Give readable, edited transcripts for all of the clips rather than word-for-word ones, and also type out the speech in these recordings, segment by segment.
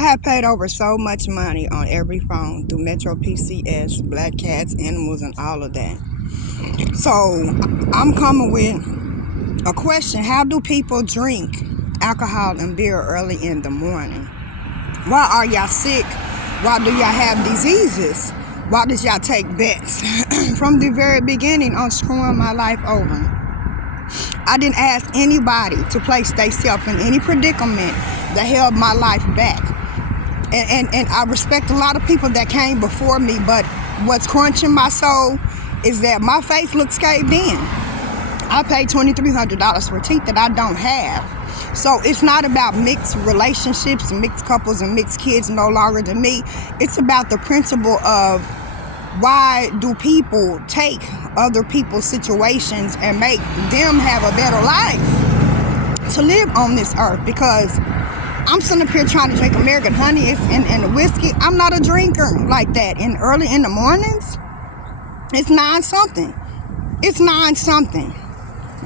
have paid over so much money on every phone through Metro PCS, Black Cats, Animals, and all of that. So I'm coming with a question. How do people drink alcohol and beer early in the morning? Why are y'all sick? Why do y'all have diseases? Why did y'all take bets? From the very beginning on screwing my life over, I didn't ask anybody to place themselves in any predicament that held my life back. And I respect a lot of people that came before me, but what's crunching my soul is that my face looks caved in. I paid $2,300 for teeth that I don't have. So it's not about mixed relationships and mixed couples and mixed kids no longer to me. It's about the principle of why do people take other people's situations and make them have a better life to live on this earth? Because I'm sitting up here trying to drink American honey and whiskey. I'm not a drinker like that. And early in the mornings, it's 9-something. It's 9-something.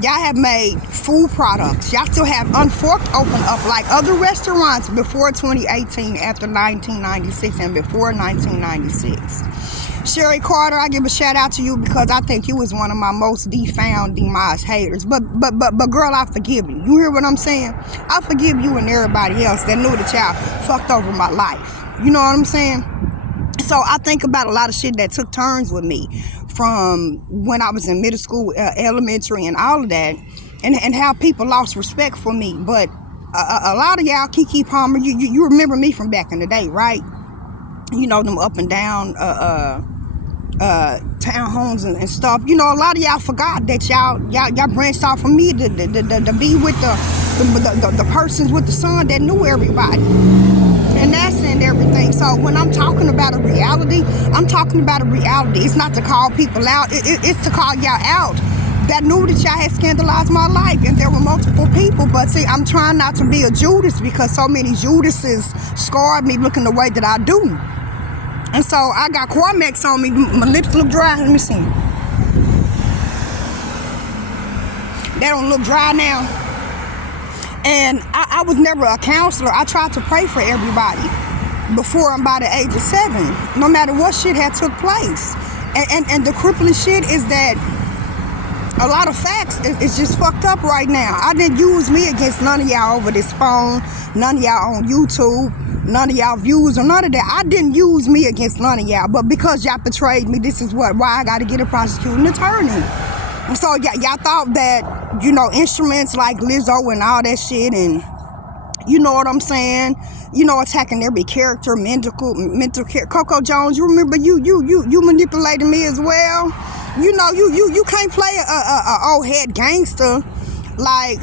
Y'all have made food products. Y'all still have Unforked open up like other restaurants before 2018, after 1996, and before 1996. Sherry Carter, I give a shout out to you because I think you was one of my most demised haters. But girl, I forgive you. You hear what I'm saying? I forgive you and everybody else that knew that y'all fucked over my life. You know what I'm saying? So I think about a lot of shit that took turns with me from when I was in middle school, elementary, and all of that, and how people lost respect for me. But a lot of y'all, Kiki Palmer, you remember me from back in the day, right? You know, them up and down townhomes and stuff. You know, a lot of y'all forgot that y'all branched off from me to be with the persons with the sun that knew everybody. And that's in everything. So when I'm talking about a reality, I'm talking about a reality. It's not to call people out. It's to call y'all out that knew that y'all had scandalized my life. And there were multiple people. But see, I'm trying not to be a Judas because so many Judases scarred me looking the way that I do. And so I got Cormex on me. My lips look dry. Let me see. They don't look dry now. And I was never a counselor. I tried to pray for everybody before I'm by the age of 7, no matter what shit had took place. And the crippling shit is that a lot of facts is just fucked up right now. I didn't use me against none of y'all over this phone, none of y'all on YouTube, none of y'all views or none of that. I didn't use me against none of y'all, but because y'all betrayed me, this is why I got to get a prosecuting attorney. And so y'all thought that, you know, instruments like Lizzo and all that shit, and you know what I'm saying, you know, attacking every character, mental care. Coco Jones, you remember you manipulated me as well. You know, you can't play a old head gangster like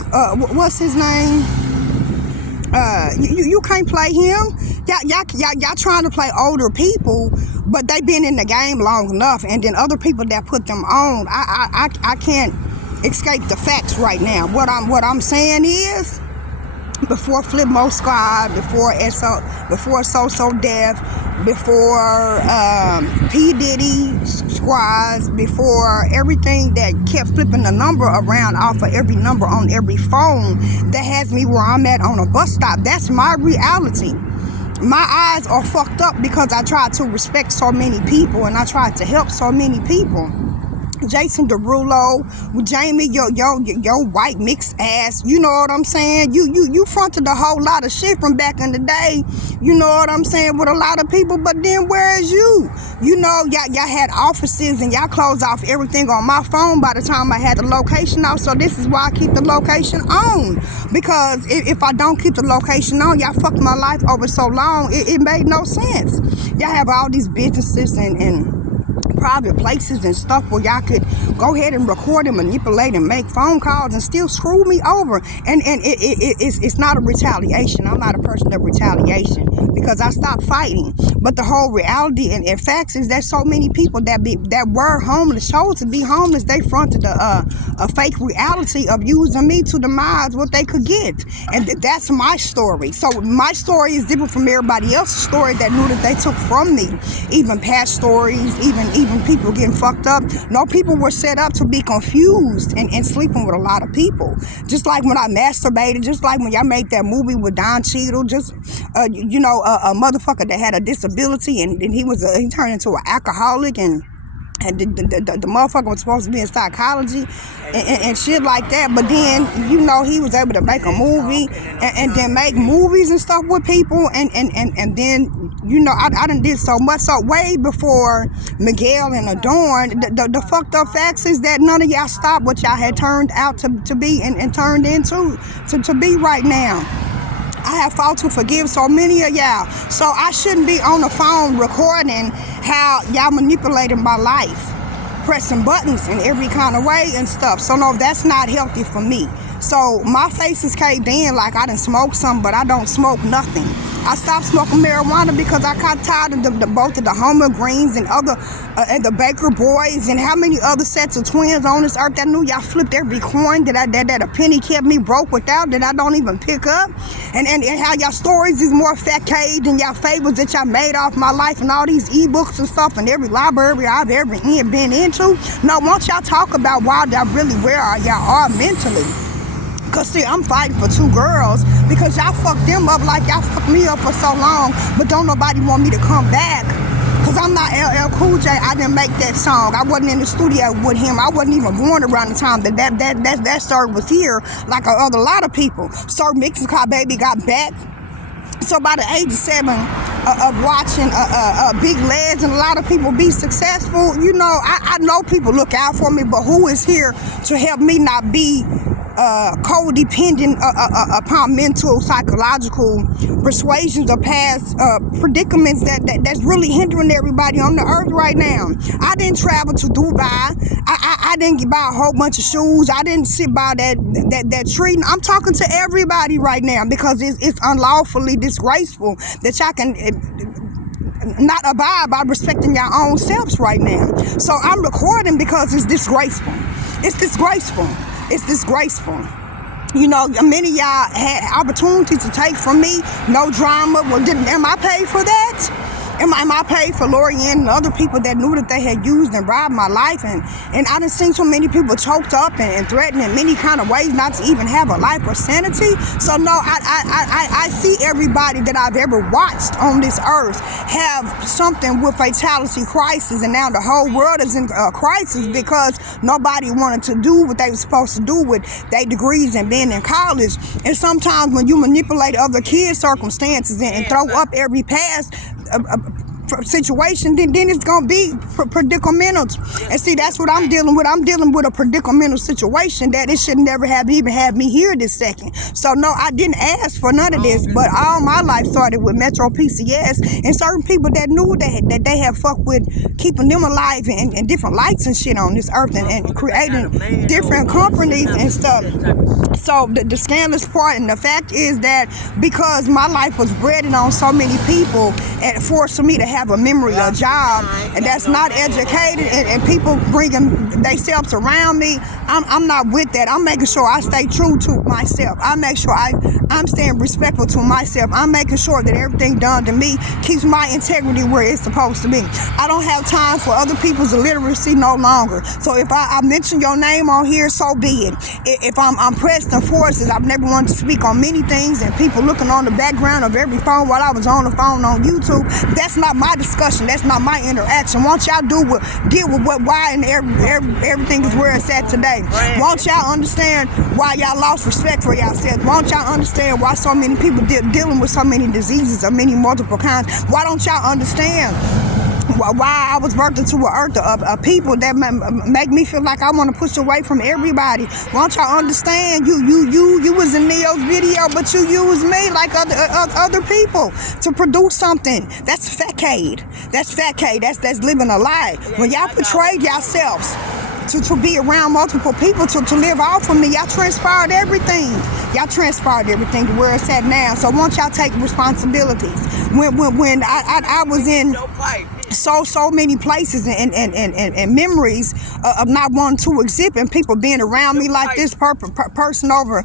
what's his name? You can't play him. Y'all trying to play older people, but they been in the game long enough, and then other people that put them on. I can't escape the facts right now. What I'm saying is, before Flip Mo Squad, before So Def, before P Diddy squads, before everything that kept flipping the number around off of every number on every phone that has me where I'm at on a bus stop. That's my reality. My eyes are fucked up because I tried to respect so many people and I tried to help so many people. Jason Derulo, Jamie, yo white mixed ass, you know what I'm saying? You fronted a whole lot of shit from back in the day, you know what I'm saying, with a lot of people, but then where is you? You know, y'all had offices and y'all closed off everything on my phone by the time I had the location off, so this is why I keep the location on. Because if I don't keep the location on, y'all fucked my life over so long, it made no sense. Y'all have all these businesses and private places and stuff where y'all could go ahead and record and manipulate and make phone calls and still screw me over. And it's not a retaliation. I'm not a person of retaliation because I stopped fighting. But the whole reality and facts is that so many people that were homeless, chose to be homeless, they fronted a fake reality of using me to demise what they could get. And that's my story. So my story is different from everybody else's story that knew that they took from me. Even past stories, even people getting fucked up. No, people were set up to be confused and sleeping with a lot of people. Just like when I masturbated, just like when y'all made that movie with Don Cheadle, just a motherfucker that had a disability and he turned into an alcoholic and the motherfucker was supposed to be in psychology and shit like that. But then, he was able to make a movie and then make movies and stuff with people. And then, I done did so much. So way before Miguel and Adorn, the fucked up facts is that none of y'all stopped what y'all had turned out to be and turned into to be right now. I have fought to forgive so many of y'all. So I shouldn't be on the phone recording how y'all manipulated my life, pressing buttons in every kind of way and stuff. So no, that's not healthy for me. So my face is caved in like I done smoked something, but I don't smoke nothing. I stopped smoking marijuana because I got tired of both of the Homer Greens and and the Baker Boys and how many other sets of twins on this earth that knew y'all flipped every coin that a penny kept me broke without, that I don't even pick up. And how y'all stories is more facade than y'all fables that y'all made off my life and all these ebooks and stuff and every library I've ever been into. No, won't y'all talk about why y'all really where y'all are mentally? Because, see, I'm fighting for two girls because y'all fucked them up like y'all fucked me up for so long, but don't nobody want me to come back. Because I'm not LL Cool J. I didn't make that song. I wasn't in the studio with him. I wasn't even born around the time that star was here like a lot of people. Sir Mixing Car Baby got back. So by the age of 7, of watching big legs and a lot of people be successful, I know people look out for me, but who is here to help me not be codependent upon mental, psychological persuasions or past predicaments that's really hindering everybody on the earth right now. I didn't travel to Dubai. I didn't buy a whole bunch of shoes. I didn't sit by that tree. I'm talking to everybody right now because it's unlawfully disgraceful that y'all can not abide by respecting your own selves right now. So I'm recording because it's disgraceful. It's disgraceful. It's disgraceful. Many of y'all had opportunities to take from me. No drama. Well, am I paid for that? Am I paid for Lorianne and other people that knew that they had used and robbed my life? And I done seen so many people choked up and threatened in many kind of ways not to even have a life or sanity. So no, I see everybody that I've ever watched on this earth have something with fatality crisis, and now the whole world is in a crisis because nobody wanted to do what they were supposed to do with their degrees and being in college. And sometimes when you manipulate other kids' circumstances and throw up every past situation, then it's gonna be predicamental. And see, that's what I'm dealing with. I'm dealing with a predicamental situation that it should never even have me here this second. So no, I didn't ask for none of this, but all my life started with Metro PCS and certain people that knew that they had fucked with keeping them alive and different lights and shit on this earth and creating different companies and stuff. So the scandalous part and the fact is that because my life was breaded on so many people and forcing me to have a memory, a job, and that's not educated, and people bringing themselves around me, I'm not with that. I'm making sure I stay true to myself. I make sure I'm staying respectful to myself. I'm making sure that everything done to me keeps my integrity where it's supposed to be. I don't have time for other people's illiteracy no longer. So if I mention your name on here, so be it. If I'm pressed and forced, I've never wanted to speak on many things, and people looking on the background of every phone while I was on the phone on YouTube, that's not my discussion. That's not my interaction. Won't y'all deal with why and everything is where it's at today? Won't y'all understand why y'all lost respect for yourselves? Won't y'all understand why so many people dealing with so many diseases of many multiple kinds? Why don't y'all understand why I was birthed into an earth of people that make me feel like I want to push away from everybody? Won't y'all understand? You was in Neo's video, but you used me like other people to produce something. That's facade. That's facade. That's living a lie. When y'all portrayed yourselves to be around multiple people to live off of me. Y'all transpired everything. Y'all transpired everything to where it's at now. So won't y'all take responsibilities? When I was in so many places and memories of not wanting to exist, and people being around me like this person over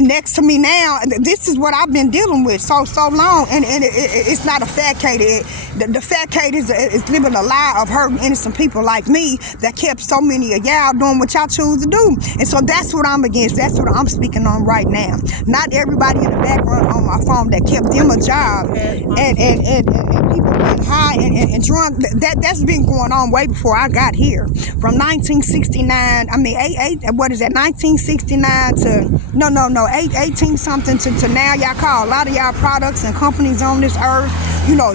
next to me now. This is what I've been dealing with so long, and it's not a facade. The facade is living a lie of hurting innocent people like me that kept so many of y'all doing what y'all choose to do. And so that's what I'm against. That's what I'm speaking on right now. Not everybody in the background on my phone that kept them a job and people being high and drunk. That's been going on way before I got here. From 1969, I mean, 1969 to 18 something to now. Y'all call a lot of y'all products and companies on this earth,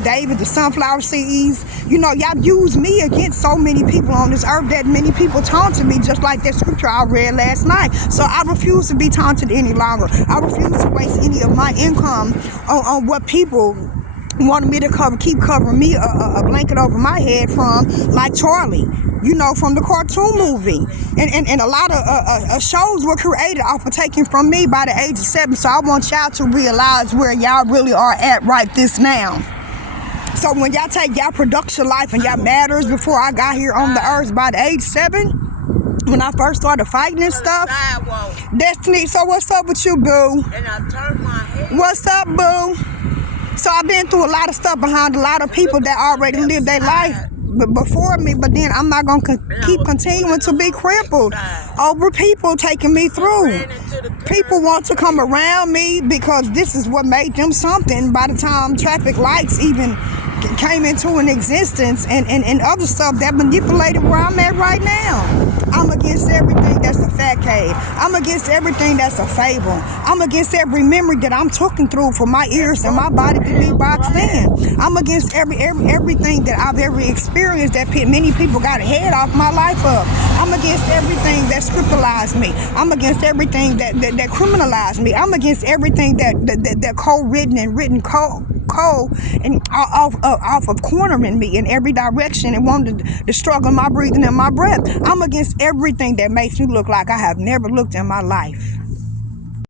David, the sunflower seeds, y'all use me against so many people on this earth that many people taunted me, just like that scripture I read last night. So I refuse to be taunted any longer. I refuse to waste any of my income on what people wanted me to keep covering me a blanket over my head from, like Charlie, from the cartoon movie. And a lot of shows were created off of taken from me by the age of 7. So I want y'all to realize where y'all really are at right this now. So when y'all take y'all production life and y'all matters before I got here on the earth by the age 7, when I first started fighting and stuff, Destiny, so what's up with you, boo? And I turned my head. What's up, boo? So I've been through a lot of stuff behind a lot of people that already lived their life before me, but then I'm not going to keep continuing to be crippled over people taking me through. People want to come around me because this is what made them something by the time traffic lights even came into an existence and other stuff that manipulated where I'm at right now. I'm against everything that's a facade. I'm against everything that's a fable. I'm against every memory that I'm talking through for my ears and my body to be boxed in. I'm against everything that I've ever experienced that many people got a head off my life of. I'm against everything that scripturalized me. I'm against everything that criminalized me. I'm against everything that co-written and written and off of cornering me in every direction and wanting to struggle my breathing and my breath. I'm against everything that makes me look like I have never looked in my life.